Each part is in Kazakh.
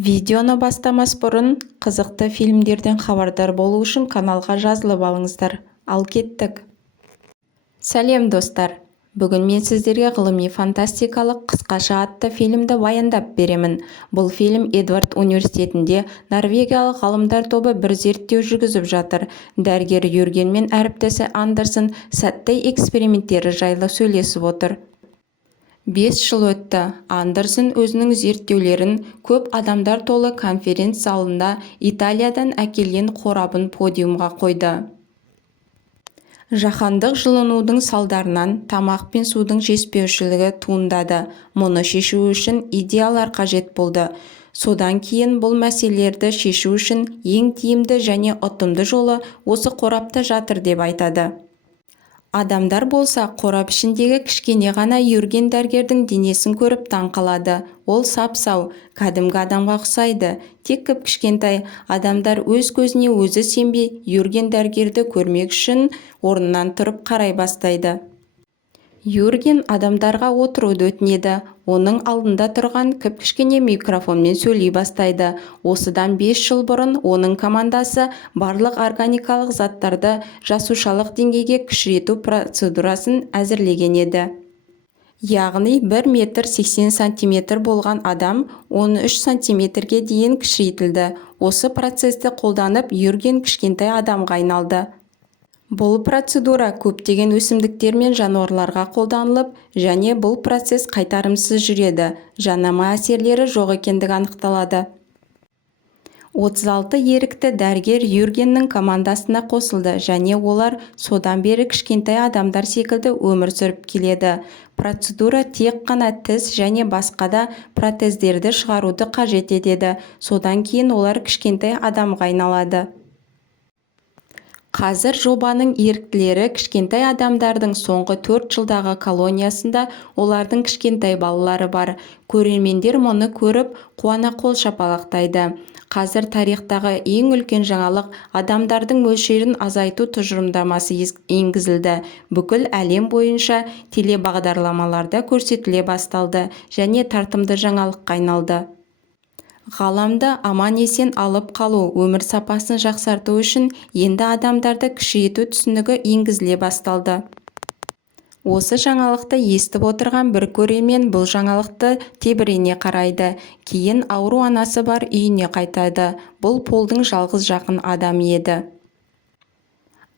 Видеоны бастамас бұрын қызықты фильмдерден хабардар болу үшін каналға жазылып алыңыздар. Ал кеттік. Сәлем достар. Бүгін мен сіздерге ғылыми фантастикалық қысқаша атты фильмді баяндап беремін. Бұл фильм Эдвард университетінде норвегиялық ғалымдар тобы бір зерттеу жүргізіп жатыр. Дәрігер Юрген мен әріптесі Андерсон сәтті эксперименттері жайлы сөйлесіп отыр. 5 жыл өтті. Андерсон өзінің зерттеулерін көп адамдар толы конференц залында Италиядан әкелген қорабын подиумға қойды. Жаһандық жылынудың салдарынан тамақ пен судың жетіспеушілігі туындады. Мұны шешу үшін идеялар қажет болды. Содан кейін бұл мәселелерді шешу үшін ең тиімді және ұтымды жолы осы қорапта жатыр деп айтады. Адамдар болса, қорап ішіндегі кішкене ғана Юрген дәрігердің денесін көріп таң қалады. Ол сап-сау, кәдімгі адамға ұқсайды. Тек кішкентай адамдар өз көзіне өзі сенбей, Юрген дәрігерді көрмек үшін орнынан тұрып қарай бастайды. Юрген адамдарға отыруды өтінеді. Оның алдында тұрған кішкене микрофонмен сөйлей бастайды. Осыдан 5 жыл бұрын оның командасы барлық органикалық заттарды жасушалық деңгейге кішірейту процедурасын әзірлеген еді. Яғни 1 метр 80 сантиметр болған адам 13 сантиметрге дейін кішірейтілді. Осы процесті қолданып Юрген кішкентай адамға айналды. Бұл процедура көптеген өсімдіктер мен жануарларға қолданылып, және бұл процесс қайтарымсыз жүреді. Жанама әсерлері жоқ екендігі анықталады. 36 ерікті дәрігер Юргеннің командасына қосылды, және олар содан бері кішкентай адамдар секілді өмір сүріп келеді. Процедура тек қана тіс және басқа да протездерді шығаруды қажет етеді. Содан кейін олар кішкентай адамға айналады. Қазір жобаның еріктілері кішкентай адамдардың соңғы 4 жылдағы колониясында олардың кішкентай балалары бар. Көрермендер мұны көріп, қуана қол шапалақтайды. Қазір тарихтағы ең үлкен жаңалық адамдардың мөлшерін азайту тұжырымдамасы енгізілді. Бүкіл әлем бойынша телебағдарламаларда көрсетіле басталды және тартымды жаңалыққа айналды. Ғаламды аман-есен алып қалу, өмір сапасын жақсарту үшін енді адамдарды кішірейту түсінігі енгізіле басталды. Осы жаңалықты естіп отырған бір көрермен бұл жаңалықты тебірене қарайды. Кейін ауру анасы бар үйіне қайтады. Бұл Полдың жалғыз жақын адамы еді.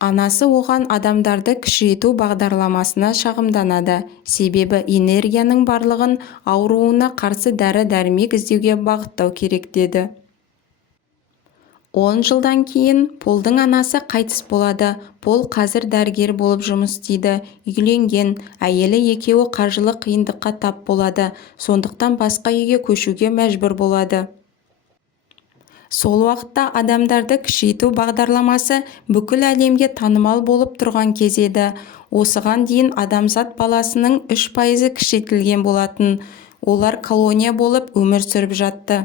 Анасы оған адамдарды кішірейту бағдарламасына шағымданады. Себебі энергияның барлығын ауруына қарсы дәрі-дәрмек іздеуге бағыттау керек деді. 10 жылдан кейін Полдың анасы қайтыс болады. Пол қазір дәрігер болып жұмыс істейді. Үйленген, әйелі екеуі қаржылық қиындыққа тап болады. Сондықтан басқа үйге көшуге мәжбүр болады. Сол уақытта адамдарды кішірейту бағдарламасы бүкіл әлемге танымал болып тұрған кез еді. Осыған дейін адамзат баласының 3% кішірейтілген болатын. Олар колония болып өмір сүріп жатты.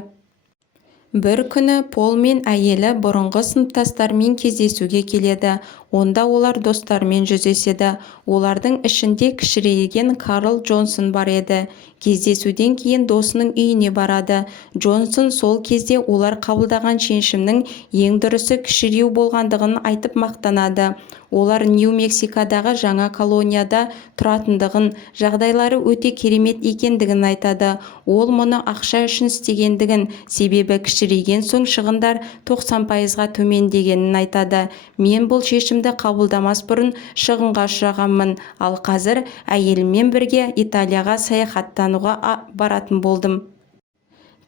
Бір күні Пол мен әйелі бұрынғы сыныптастарымен кездесуге келеді. Онда олар достарымен жүздеседі. Олардың ішінде кішірейген Карл Джонсон бар еді. Кездесуден кейін досының үйіне барады. Джонсон сол кезде олар қабылдаған шешімнің ең дұрысы кішіреу болғандығын айтып мақтанады. Олар Нью-Мексикодағы жаңа колонияда тұратындығын, жағдайлары өте керемет екендігін айтады. Ол мұны ақша үшін істегендігін, себебі кішірейген соң шығындар 90%-ға төмендегенін айтады. Мен бұл шешімді қабылдамас бұрын шығынға ұшырағанмын, ал қазір әйеліммен бірге Италияға саяхаттануға баратын болдым.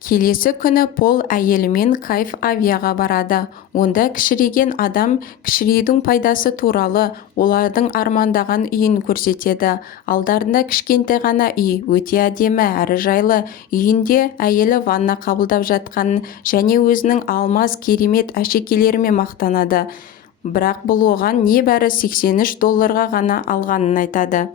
Келесі күні Пол әйелімен Кайф авиаға барады. Онда кішірейген адам кішіреудің пайдасы туралы олардың армандаған үйін көрсетеді. Алдарында кішкентай ғана үй, өте әдемі әрі жайлы. Үйінде әйелі ванна қабылдап жатқанын және өзінің алмаз керемет әшекейлерімен мақтанады. Бірақ бұл оған небәрі $83 ғана алғанын айтады.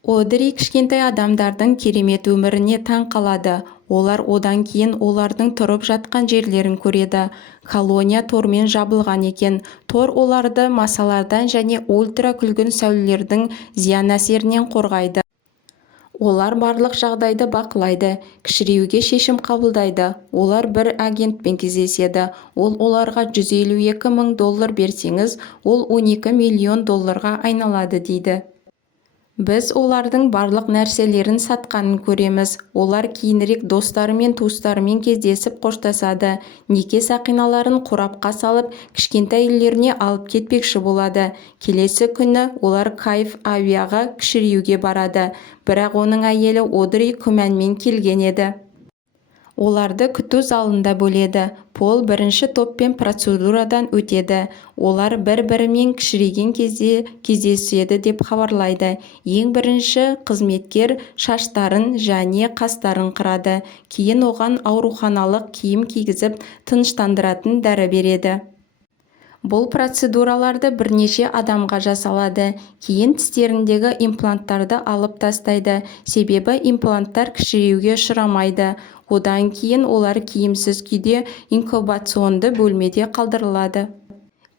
Одри кішкентай адамдардың керемет өміріне таң қалады. Олар одан кейін олардың тұрып жатқан жерлерін көреді. Колония тормен жабылған екен. Тор оларды масалардан және ультра күлгін сәулелердің зиян әсерінен қорғайды. Олар барлық жағдайды бақылайды, кішіреуге шешім қабылдайды. Олар бір агентпен кездеседі. Ол оларға $152 мың берсеңіз, ол $12 миллион айналады дейді. Біз олардың барлық нәрселерін сатқанын көреміз. Олар кейінірек достары мен туыстарымен кездесіп қоштасады. Неке сақиналарын қорапқа салып, кішкентай үйлеріне алып кетпекші болады. Келесі күні олар Кайф авиаға кішіреуге барады. Бірақ оның әйелі Одри күмәнмен келген еді. Оларды күту залында бөледі. Пол бірінші топпен процедурадан өтеді. Олар бір-бірімен кішірейген кезде кездеседі деп хабарлайды. Ең бірінші қызметкер шаштарын және қастарын қырады. Кейін оған ауруханалық киім кигізіп, тыныштандыратын дәрі береді. Бұл процедураларды бірнеше адамға жасалады. Кейін тістеріндегі импланттарды алып тастайды. Себебі импланттар кішіреуге ұшырамайды. Одан кейін олар киімсіз күйде инкубационды бөлмеде қалдырылады.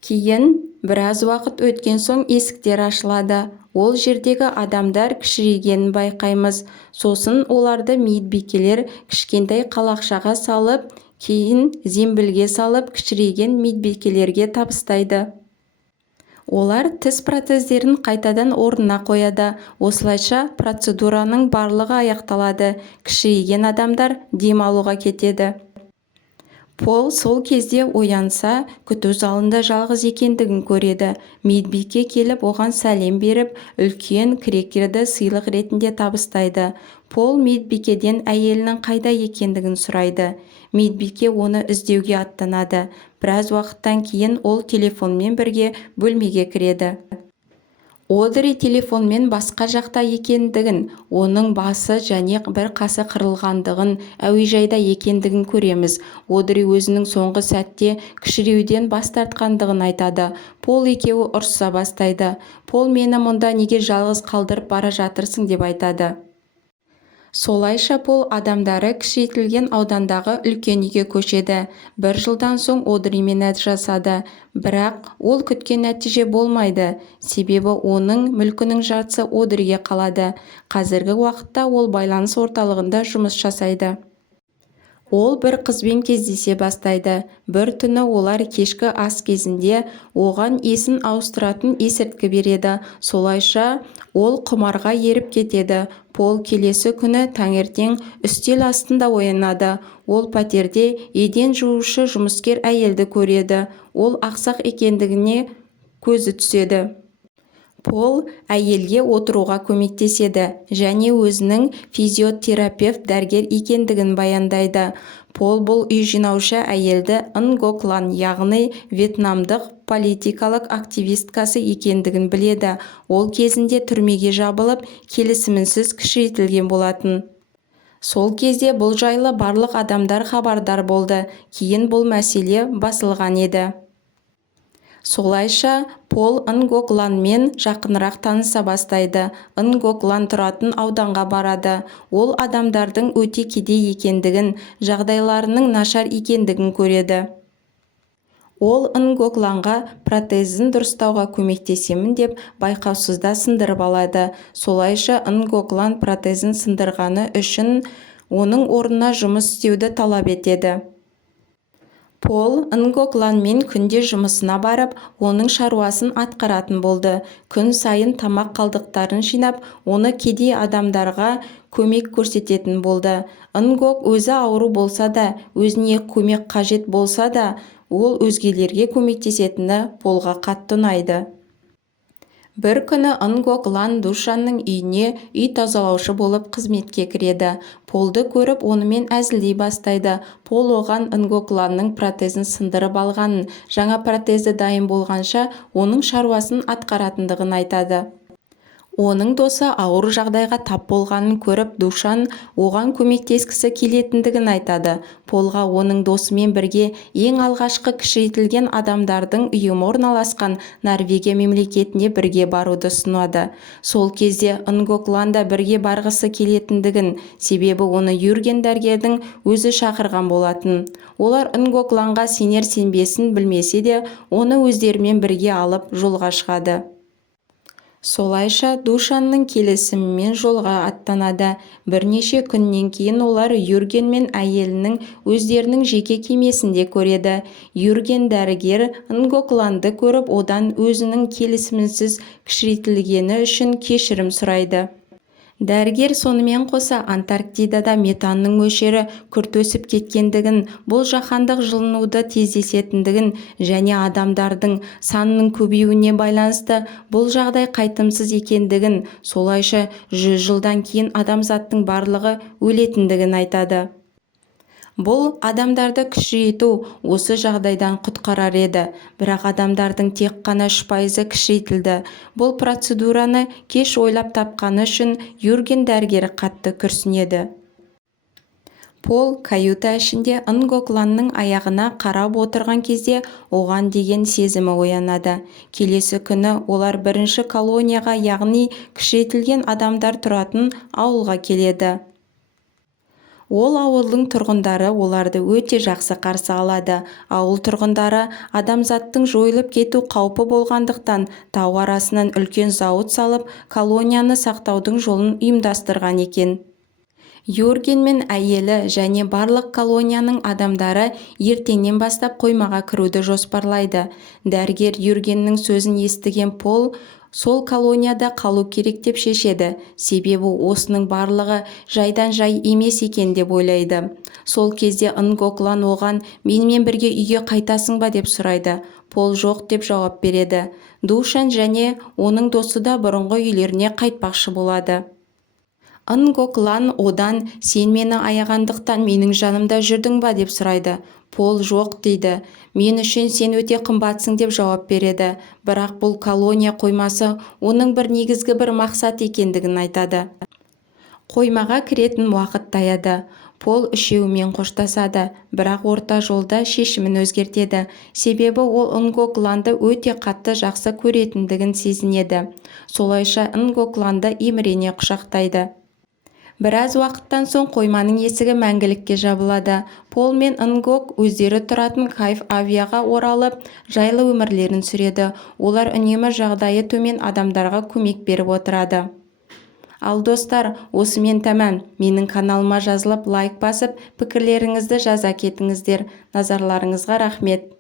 Кейін біраз уақыт өткен соң есіктер ашылады. Ол жердегі адамдар кішірейгенін байқаймыз. Сосын оларды медбикелер кішкентай қалақшаға салып, кейін зембілге салып кішірейген медбикелерге табыстайды. Олар тіс протездерін қайтадан орнына қояды. Осылайша процедураның барлығы аяқталады. Кішірейген адамдар демалуға кетеді. Пол сол кезде оянса, күту залында жалғыз екендігін көреді. Медбике келіп оған сәлем беріп, үлкен крекерді сыйлық ретінде табыстайды. Пол медбикеден әйелінің қайда екендігін сұрайды. Медбике оны іздеуге аттанады. Біраз уақыттан кейін ол телефонмен бірге бөлмеге кіреді. Одри телефонмен басқа жақта екендігін, оның басы және бір қасы қырылғандығын, әуежайда екендігін көреміз. Одри өзінің соңғы сәтте кішіреуден бас тартқандығын айтады. Пол екеуі ұрыса бастайды. Пол мені мұнда неге жалғыз қалдырып бара жатырсың деп айтады. Солайша Пол адамдары кішірейтілген аудандағы үлкен үйге көшеді. Бір жылдан соң Одримен жасады. Бірақ ол күткен нәтиже болмайды. Себебі оның мүлкінің жартысы Одриге қалады. Қазіргі уақытта ол байланыс орталығында жұмыс жасайды. Ол бір қызбен кездесе бастайды. Бір түні олар кешкі ас кезінде оған есін ауыстыратын есірткі береді. Солайша ол құмарға еріп кетеді. Пол келесі күні таңертең үстел астында оянады. Ол пәтерде еден жуушы жұмыскер әйелді көреді. Ол ақсақ екендігіне көзі түседі. Пол әйелге отыруға көмектеседі және өзінің физиотерапевт дәрігер екендігін баяндайды. Пол бұл үй жинаушы әйелді Нгок Лан, яғни вьетнамдық политикалық активисткасы екендігін біледі. Ол кезінде түрмеге жабылып, келісімінсіз кішірейтілген болатын. Сол кезде бұл жайлы барлық адамдар хабардар болды. Кейін бұл мәселе басылған еді. Солайша Пол Нгок Ланмен жақынырақ таныса бастайды. Нгок Лан тұратын ауданға барады. Ол адамдардың өте кедей екендігін, жағдайларының нашар екендігін көреді. Ол Нгок Ланға протезін дұрыстауға көмектесемін деп байқаусызда сындырып алады. Солайша Нгок Лан протезін сындырғаны үшін оның орнына жұмыс істеуді талап етеді. Пол Нгок Ланмен күнде жұмысына барып, оның шаруасын атқаратын болды. Күн сайын тамақ қалдықтарын жинап, оны кедей адамдарға көмек көрсететін болды. Нгок өзі ауру болса да, өзіне көмек қажет болса да, ол өзгелерге көмектесетіні Полға қатты ұнайды. Бір күні Нгок Лан Душанның үйіне үй тазалаушы болып қызметке кіреді. Полды көріп, онымен әзілдей бастайды. Пол оған Нгок Ланның протезін сындырып алғанын, жаңа протезі дайын болғанша оның шаруасын атқаратындығын айтады. Оның досы ауыр жағдайға тап болғанын көріп, Душан оған көмектескісі келетіндігін айтады. Полға оның досымен бірге ең алғашқы кішірейтілген адамдардың ұйымы орналасқан Норвегия мемлекетіне бірге баруды ұсынады. Сол кезде Нгок Лан да бірге барғысы келетіндігін, себебі оны Юрген дәрігердің өзі шақырған болатын. Олар Нгок Ланға сенер-сенбесін білмесе де, оны өздерімен бірге алып жолға шығады. Солайша Душанның келісімімен жолға аттанады. Бірнеше күннен кейін олар Юрген мен әйелінің өздерінің жеке кемесінде көреді. Юрген дәрігер Нгокланды көріп, одан өзінің келісімінсіз кішірейтілгені үшін кешірім сұрайды. Дәрігер сонымен қоса Антарктидада метанның мөлшері күрт өсіп кеткендігін, бұл жаһандық жылынуды тездететіндігін және адамдардың санының көбеюіне байланысты бұл жағдай қайтымсыз екендігін, солайша 100 жылдан кейін адамзаттың барлығы өлетіндігін айтады. Бұл адамдарды кішірейту осы жағдайдан құтқарар еді, бірақ адамдардың тек қана 3% кішірейтілді. Бұл процедураны кеш ойлап тапқаны үшін Юрген дәрігері қатты күрсінеді. Пол каюта ішінде Нгокланның аяғына қарап отырған кезде оған деген сезімі оянады. Келесі күні олар бірінші колонияға, яғни кішірейтілген адамдар тұратын ауылға келеді. Ол ауылдың тұрғындары оларды өте жақсы қарсы алады. Ауыл тұрғындары адамзаттың жойылып кету қаупі болғандықтан тау арасынан үлкен зауыт салып, колонияны сақтаудың жолын ұйымдастырған екен. Юрген мен әйелі және барлық колонияның адамдары ертеңнен бастап қоймаға кіруді жоспарлайды. Дәрігер Юргеннің сөзін естіген Пол сол колонияда қалу керек деп шешеді, себебі осының барлығы жайдан жай емес екен деп ойлайды. Сол кезде Нгоклан оған менімен бірге үйге қайтасың ба деп сұрайды. Пол жоқ деп жауап береді. Душан және оның досы да бұрынғы үйлеріне қайтпақшы болады. Нгоклан одан сен мені аяғандықтан менің жанымда жүрдің ба деп сұрайды. Пол жоқ дейді. Мен үшін сен өте қымбатсың деп жауап береді. Бірақ бұл колония қоймасы оның бір негізгі бір мақсат екендігін айтады. Қоймаға кіретін уақыт таяды. Пол үшеуімен қоштасады, бірақ орта жолда шешімін өзгертеді. Себебі ол Нгокланды өте қатты жақсы көретіндігін сезінеді. Солайша Нгокланды емірене құшақтайды. Біраз уақыттан соң қойманың есігі мәңгілікке жабылады. Пол мен Нгок өздері тұратын Кайф авиаға оралып, жайлы өмірлерін сүреді. Олар үнемі жағдайы төмен адамдарға көмек беріп отырады. Ал достар, осымен тәмам. Менің каналыма жазылып, лайк басып, пікірлеріңізді жаза кетіңіздер. Назарларыңызға рахмет.